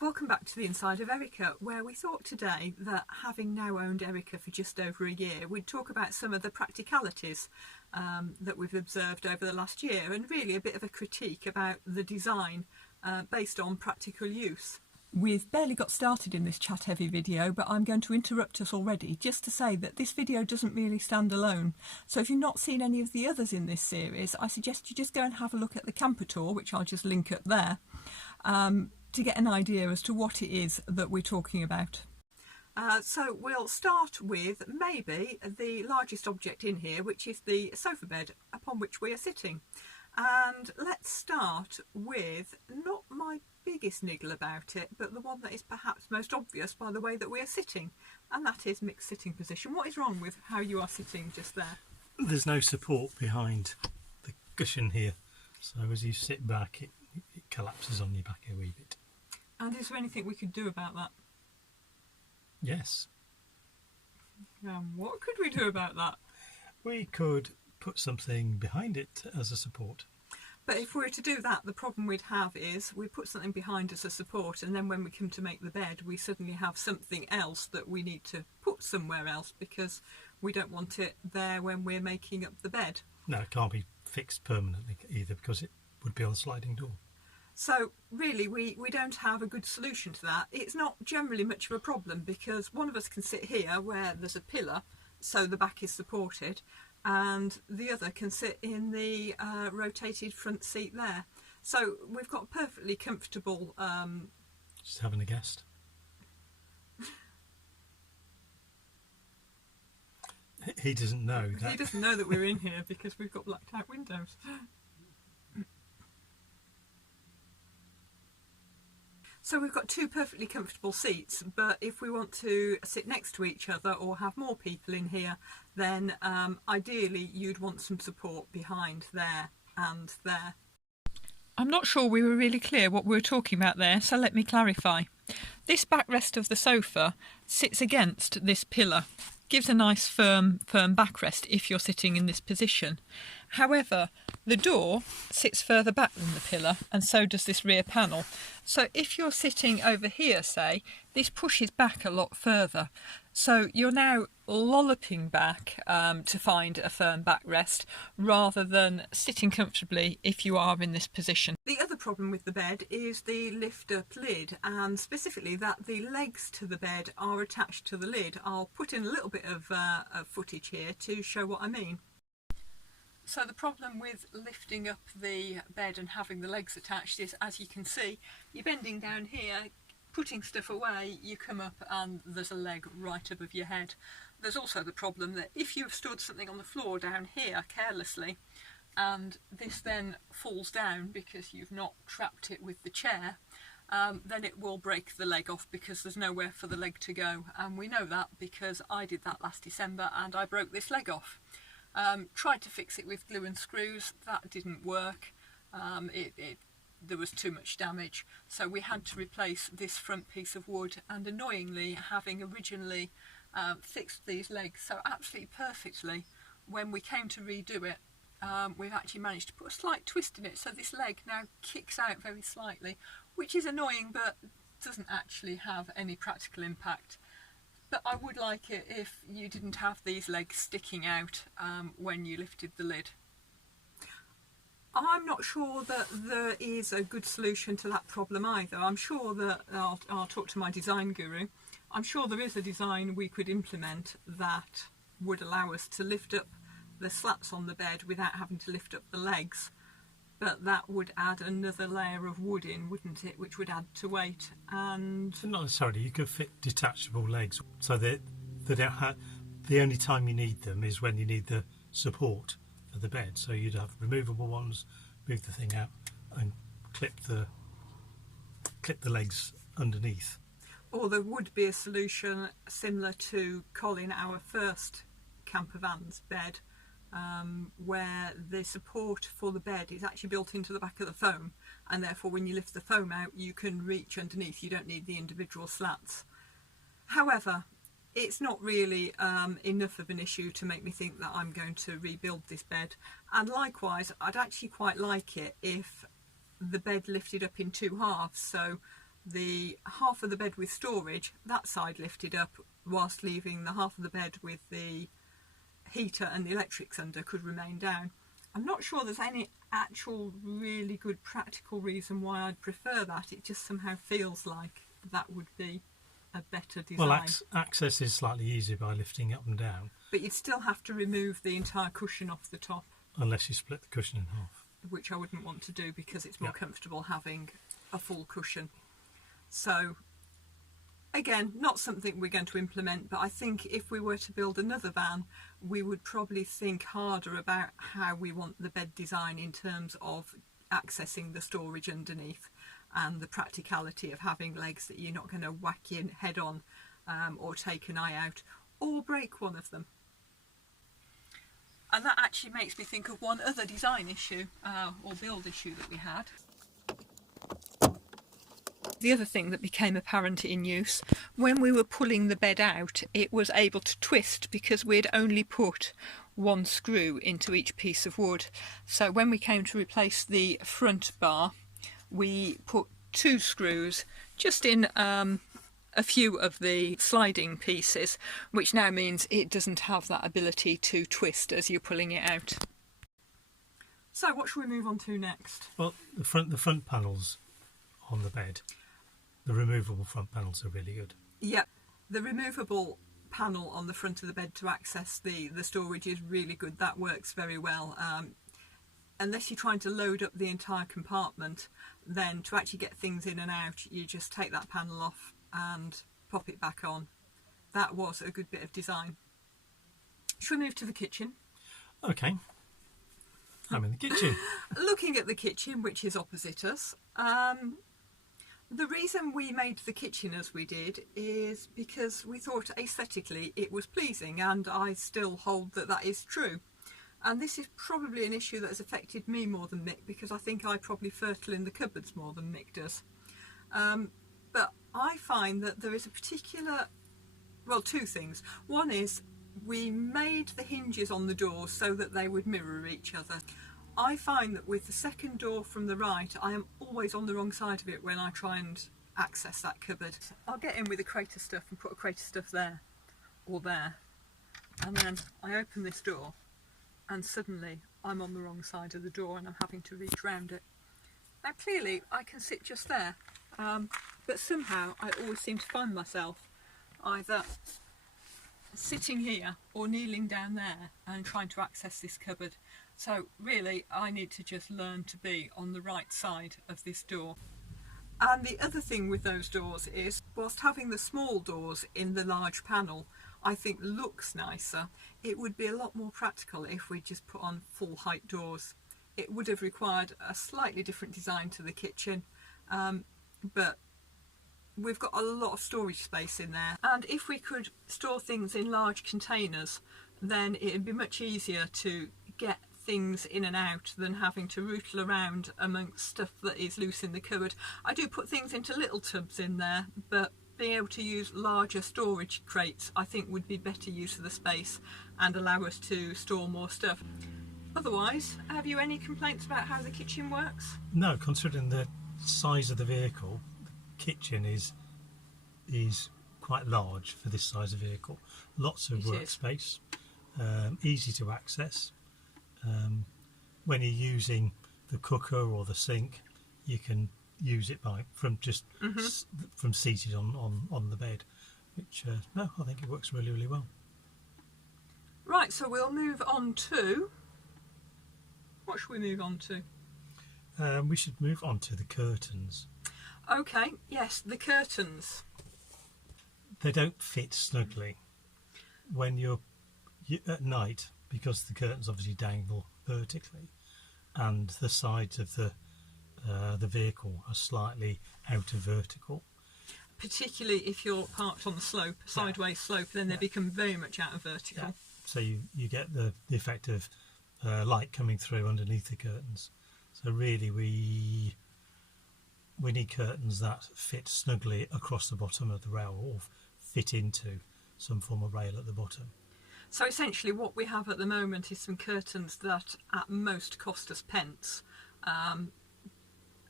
Welcome back to the inside of Erica, where we thought today that, having now owned Erica for just over a year, we'd talk about some of the practicalities that we've observed over the last year, and really a bit of a critique about the design based on practical use. We've barely got started in this chat heavy video, but I'm going to interrupt us already just to say that this video doesn't really stand alone. So if you've not seen any of the others in this series, I suggest you just go and have a look at the camper tour, which I'll just link up there, to get an idea as to what it is that we're talking about. So we'll start with maybe the largest object in here, which is the sofa bed upon which we are sitting. And let's start with not my biggest niggle about it, but the one that is perhaps most obvious by the way that we are sitting, and that is Mick's sitting position. What is wrong with how you are sitting just there? There's no support behind the cushion here, so as you sit back it collapses on your back a wee bit. And is there anything we could do about that? Yes. What could we do about that? We could put something behind it as a support. But if we were to do that, the problem we'd have is we put something behind as a support, and then when we come to make the bed, we suddenly have something else that we need to put somewhere else because we don't want it there when we're making up the bed. No, it can't be fixed permanently either because it would be on a sliding door. So really we don't have a good solution to that. It's not generally much of a problem because one of us can sit here where there's a pillar so the back is supported, and the other can sit in the rotated front seat there. So we've got perfectly comfortable... Just having a guest. He doesn't know that. He doesn't know that we're in here because we've got blacked out windows. So we've got two perfectly comfortable seats, but if we want to sit next to each other or have more people in here, then ideally you'd want some support behind there and there. I'm not sure we were really clear what we were talking about there, so let me clarify. This backrest of the sofa sits against this pillar, gives a nice firm backrest if you're sitting in this position. However, the door sits further back than the pillar, and so does this rear panel. So if you're sitting over here, say, this pushes back a lot further. So you're now lolloping back to find a firm backrest rather than sitting comfortably if you are in this position. The other problem with the bed is the lift-up lid, and specifically that the legs to the bed are attached to the lid. I'll put in a little bit of footage here to show what I mean. So the problem with lifting up the bed and having the legs attached is, as you can see, you're bending down here, putting stuff away, you come up and there's a leg right above your head. There's also the problem that if you've stored something on the floor down here carelessly and this then falls down because you've not trapped it with the chair, then it will break the leg off because there's nowhere for the leg to go. And we know that because I did that last December and I broke this leg off. Tried to fix it with glue and screws, that didn't work. There was too much damage, so we had to replace this front piece of wood, and annoyingly, having originally fixed these legs so absolutely perfectly, when we came to redo it, we've actually managed to put a slight twist in it, so this leg now kicks out very slightly, which is annoying but doesn't actually have any practical impact. But I would like it if you didn't have these legs sticking out when you lifted the lid. I'm not sure that there is a good solution to that problem either. I'm sure that, I'll talk to my design guru, I'm sure there is a design we could implement that would allow us to lift up the slats on the bed without having to lift up the legs. But that would add another layer of wood in, wouldn't it, which would add to weight. And not necessarily. You could fit detachable legs so that they don't have, the only time you need them is when you need the support for the bed. So you'd have removable ones, move the thing out and clip the legs underneath. Or there would be a solution similar to Colin, our first campervan's bed, where the support for the bed is actually built into the back of the foam, and therefore when you lift the foam out you can reach underneath, you don't need the individual slats. However, it's not really enough of an issue to make me think that I'm going to rebuild this bed, and likewise I'd actually quite like it if the bed lifted up in two halves, so the half of the bed with storage, that side lifted up, whilst leaving the half of the bed with the heater and the electrics under could remain down. I'm not sure there's any actual really good practical reason why I'd prefer that. It just somehow feels like that would be a better design. Well, access is slightly easier by lifting up and down. But you'd still have to remove the entire cushion off the top. Unless you split the cushion in half. Which I wouldn't want to do because it's more comfortable having a full cushion. So, again, not something we're going to implement, but I think if we were to build another van, we would probably think harder about how we want the bed design in terms of accessing the storage underneath and the practicality of having legs that you're not going to whack in head on or take an eye out or break one of them. And that actually makes me think of one other design issue or build issue that we had. The other thing that became apparent in use, when we were pulling the bed out, it was able to twist because we had only put one screw into each piece of wood. So when we came to replace the front bar, we put 2 screws just in a few of the sliding pieces, which now means it doesn't have that ability to twist as you're pulling it out. So what should we move on to next? Well, the front panels on the bed, the removable front panels are really good. Yep, the removable panel on the front of the bed to access the storage is really good. That works very well. Unless you're trying to load up the entire compartment, then to actually get things in and out, you just take that panel off and pop it back on. That was a good bit of design. Should we move to the kitchen? Okay. I'm in the kitchen. Looking at the kitchen, which is opposite us, the reason we made the kitchen as we did is because we thought aesthetically it was pleasing, and I still hold that that is true. And this is probably an issue that has affected me more than Mick, because I think I probably fertile in the cupboards more than Mick does. But I find that there is a particular, well, 2 things. One is we made the hinges on the doors so that they would mirror each other. I find that with the second door from the right, I am always on the wrong side of it when I try and access that cupboard. I'll get in with a crate of stuff and put a crate of stuff there or there, and then I open this door and suddenly I'm on the wrong side of the door and I'm having to reach round it. Now clearly I can sit just there, but somehow I always seem to find myself either sitting here or kneeling down there and trying to access this cupboard. So really I need to just learn to be on the right side of this door. And the other thing with those doors is, whilst having the small doors in the large panel I think looks nicer, it would be a lot more practical if we just put on full height doors. It would have required a slightly different design to the kitchen, but we've got a lot of storage space in there, and if we could store things in large containers, then it'd be much easier to get things in and out than having to rootle around amongst stuff that is loose in the cupboard. I do put things into little tubs in there, but being able to use larger storage crates I think would be better use of the space and allow us to store more stuff. Otherwise, have you any complaints about how the kitchen works? No, considering the size of the vehicle, the kitchen is quite large for this size of vehicle. Lots of workspace, easy to access. When you're using the cooker or the sink, you can use it from seated on the bed, which no, I think it works really, really well. Right, so we'll move on to, what should we move on to? We should move on to the curtains. Okay, yes, the curtains. They don't fit snugly when you're at night, because the curtains obviously dangle vertically and the sides of the vehicle are slightly out of vertical. Particularly if you're parked on the slope, sideways slope, then they become very much out of vertical. Yeah. So you get the effect of light coming through underneath the curtains. So really we need curtains that fit snugly across the bottom of the rail or fit into some form of rail at the bottom. So essentially what we have at the moment is some curtains that at most cost us pence,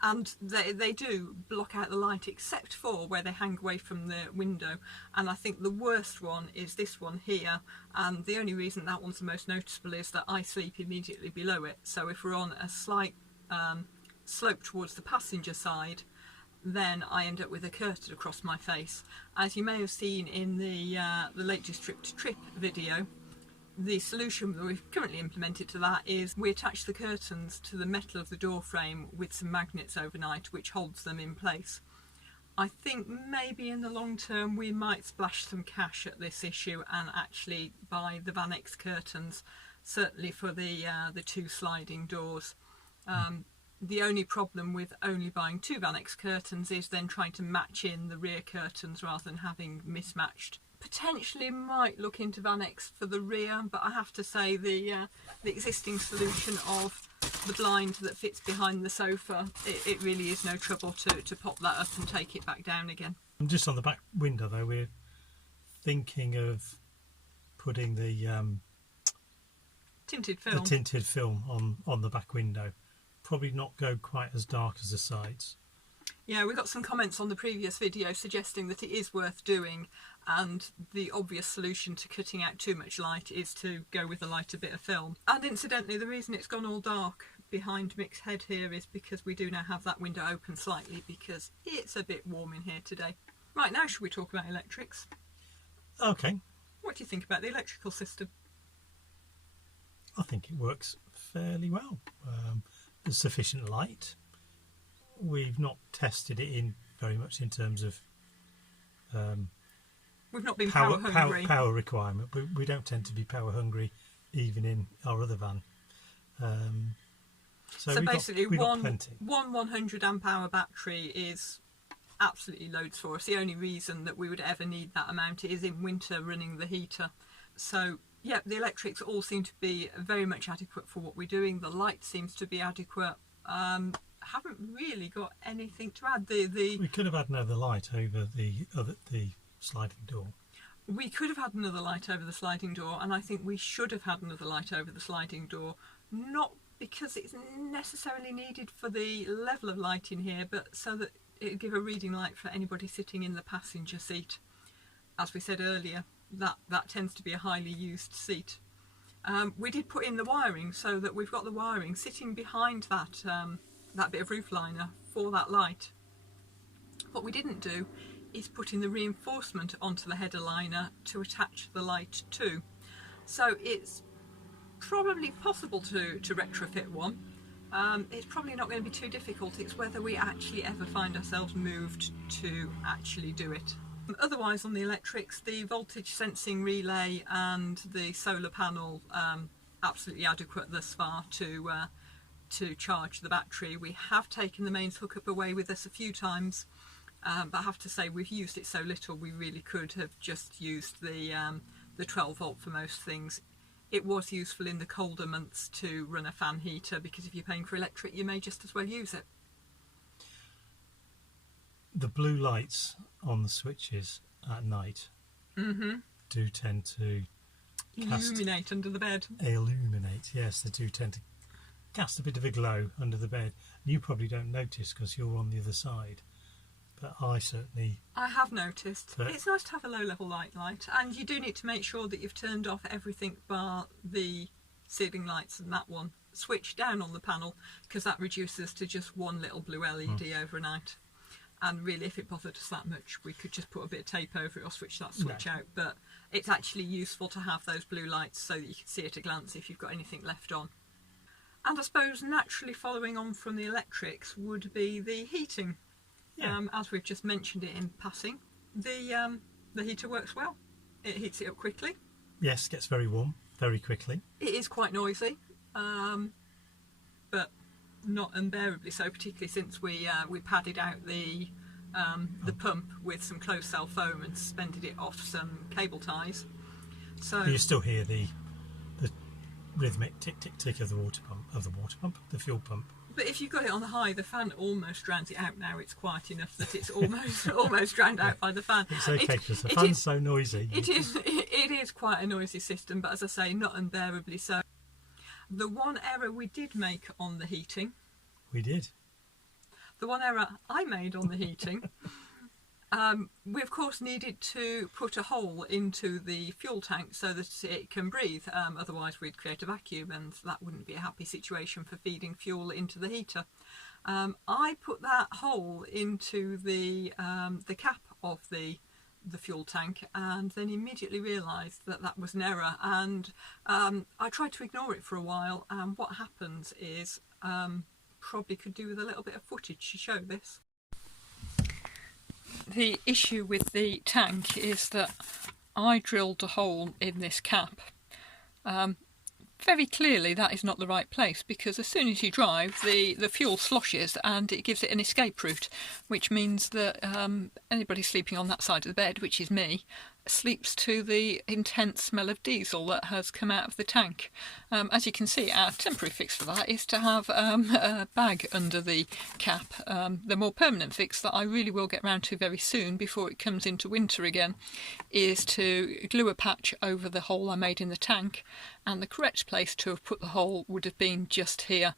And they do block out the light, except for where they hang away from the window. And I think the worst one is this one here, and the only reason that one's the most noticeable is that I sleep immediately below it. So if we're on a slight slope towards the passenger side, then I end up with a curtain across my face. As you may have seen in the Lake District trip video, the solution that we've currently implemented to that is we attach the curtains to the metal of the door frame with some magnets overnight, which holds them in place. I think maybe in the long term we might splash some cash at this issue and actually buy the Vanex curtains, certainly for the 2 sliding doors. The only problem with only buying 2 Vanex curtains is then trying to match in the rear curtains rather than having mismatched. Potentially might look into Vanex for the rear, but I have to say the existing solution of the blind that fits behind the sofa, it really is no trouble to pop that up and take it back down again. Just on the back window though, we're thinking of putting the tinted film. The tinted film on the back window. Probably not go quite as dark as the sides. Yeah, we got some comments on the previous video suggesting that it is worth doing, and the obvious solution to cutting out too much light is to go with a lighter bit of film. And incidentally, the reason it's gone all dark behind Mick's head here is because we do now have that window open slightly because it's a bit warm in here today. Right, now should we talk about electrics? Okay. What do you think about the electrical system? I think it works fairly well. There's sufficient light. We've not tested it in very much in terms of we've not been power hungry. Power requirement. We don't tend to be power hungry even in our other van. So basically one 100 amp hour battery is absolutely loads for us. The only reason that we would ever need that amount is in winter running the heater. So yeah, the electrics all seem to be very much adequate for what we're doing. The light seems to be adequate. Haven't really got anything to add. We could have had another light over the sliding door. We could have had another light over the sliding door, and I think we should have had another light over the sliding door. Not because it's necessarily needed for the level of light in here, but so that it would give a reading light for anybody sitting in the passenger seat. As we said earlier, that tends to be a highly used seat. We did put in the wiring so that we've got the wiring sitting behind that bit of roof liner for that light. What we didn't do is put in the reinforcement onto the header liner to attach the light to. So it's probably possible to retrofit one. It's probably not going to be too difficult. It's whether we actually ever find ourselves moved to actually do it. Otherwise, on the electrics, the voltage sensing relay and the solar panel, absolutely adequate thus far to charge the battery. We have taken the mains hookup away with us a few times, but I have to say we've used it so little we really could have just used the 12 volt for most things. It was useful in the colder months to run a fan heater, because if you're paying for electric you may just as well use it. The blue lights on the switches at night do tend to illuminate under the bed. Illuminate, yes, they do tend to cast a bit of a glow under the bed. You probably don't notice because you're on the other side, but I have noticed. It's nice to have a low level light, and you do need to make sure that you've turned off everything bar the ceiling lights and that one switch down on the panel, because that reduces to just one little blue LED overnight. And really, if it bothered us that much, we could just put a bit of tape over it or switch that switch out. But it's actually useful to have those blue lights so that you can see at a glance if you've got anything left on. And I suppose naturally following on from the electrics would be the heating. Yeah. As we've just mentioned it in passing, the heater works well. It heats it up quickly. Yes, gets very warm very quickly. It is quite noisy, but not unbearably so, particularly since we padded out the pump with some closed cell foam and suspended it off some cable ties. So you still hear the rhythmic tick tick tick of the fuel pump. But if you've got it on the high, the fan almost drowns it out now. It's quiet enough that it's almost drowned out by the fan. It's okay because the fan's so noisy. It is quite a noisy system, but as I say, not unbearably so. The one error we did make on the heating. We did. the one error I made on the heating, we of course needed to put a hole into the fuel tank so that it can breathe, otherwise we'd create a vacuum and that wouldn't be a happy situation for feeding fuel into the heater. I put that hole into the cap of the fuel tank and then immediately realised that that was an error, and I tried to ignore it for a while, and what happens is, probably could do with a little bit of footage to show this. The issue with the tank is that I drilled a hole in this cap. Very clearly that is not the right place, because as soon as you drive, the fuel sloshes and it gives it an escape route, which means that anybody sleeping on that side of the bed, which is me, sleeps to the intense smell of diesel that has come out of the tank. As you can see, our temporary fix for that is to have a bag under the cap. The more permanent fix that I really will get round to very soon before it comes into winter again is to glue a patch over the hole I made in the tank, and the correct place to have put the hole would have been just here,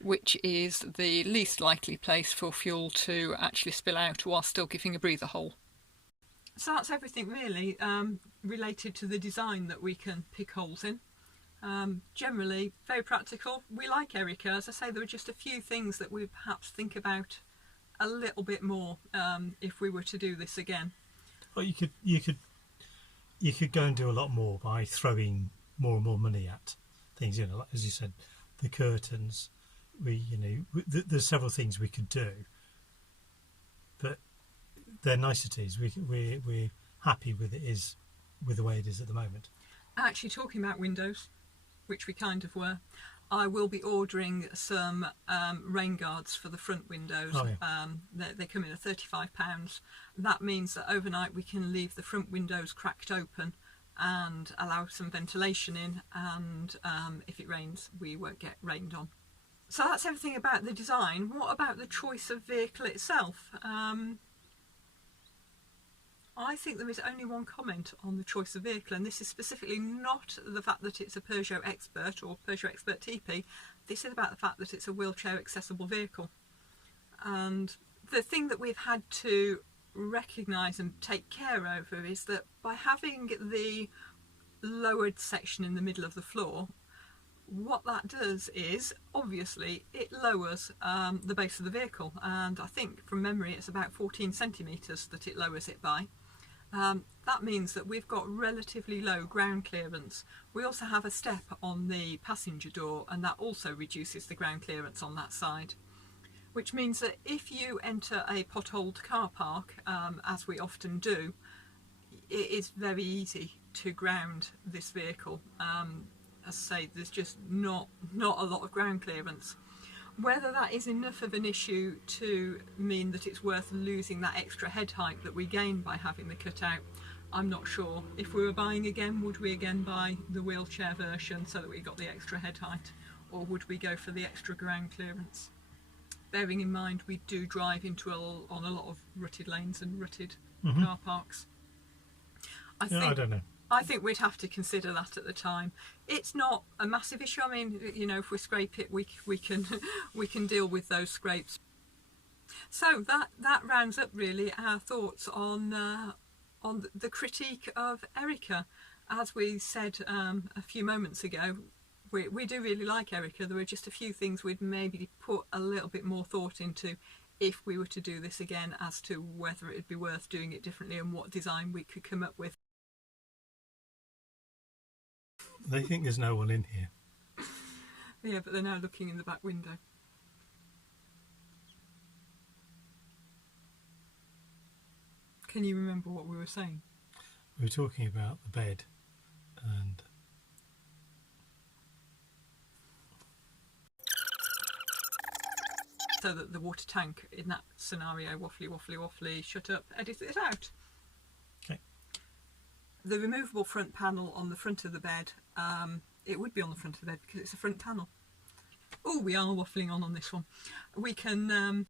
which is the least likely place for fuel to actually spill out while still giving a breather hole. So that's everything really related to the design that we can pick holes in. Generally very practical. We like Erica. As I say, there are just a few things that we perhaps think about a little bit more if we were to do this again. Well, you could go and do a lot more by throwing more and more money at things. You know, like, as you said, the curtains. There's several things we could do, but they're niceties. We're happy with the way it is at the moment. Actually, talking about windows, which we kind of were, I will be ordering some rain guards for the front windows. Oh, yeah. They come in at £35. That means that overnight we can leave the front windows cracked open and allow some ventilation in, and if it rains we won't get rained on. So that's everything about the design. What about the choice of vehicle itself? I think there is only one comment on the choice of vehicle, and this is specifically not the fact that it's a Peugeot Expert or Peugeot Expert Tepee. This is about the fact that it's a wheelchair accessible vehicle. And the thing that we've had to recognise and take care over is that by having the lowered section in the middle of the floor, what that does is, obviously, it lowers the base of the vehicle, and I think from memory it's about 14 centimetres that it lowers it by. That means that we've got relatively low ground clearance. We also have a step on the passenger door, and that also reduces the ground clearance on that side, which means that if you enter a potholed car park, as we often do, it is very easy to ground this vehicle. As I say, there's just not a lot of ground clearance. Whether that is enough of an issue to mean that it's worth losing that extra head height that we gain by having the cutout, I'm not sure. If we were buying again, would we again buy the wheelchair version so that we got the extra head height, or would we go for the extra ground clearance? Bearing in mind we do drive on a lot of rutted lanes and rutted car parks. I don't know. I think we'd have to consider that at the time. It's not a massive issue. I mean, you know, if we scrape it, we can deal with those scrapes. So that rounds up really our thoughts on the critique of Erica. As we said a few moments ago, we do really like Erica. There were just a few things we'd maybe put a little bit more thought into if we were to do this again, as to whether it'd be worth doing it differently and what design we could come up with. They think there's no one in here. Yeah, but they're now looking in the back window. Can you remember what we were saying? We were talking about the bed and... So that the water tank in that scenario, waffly, shut up, edit it out. Okay. The removable front panel on the front of the bed, it would be on the front of the bed because it's a front panel. Oh, we are waffling on this one. We can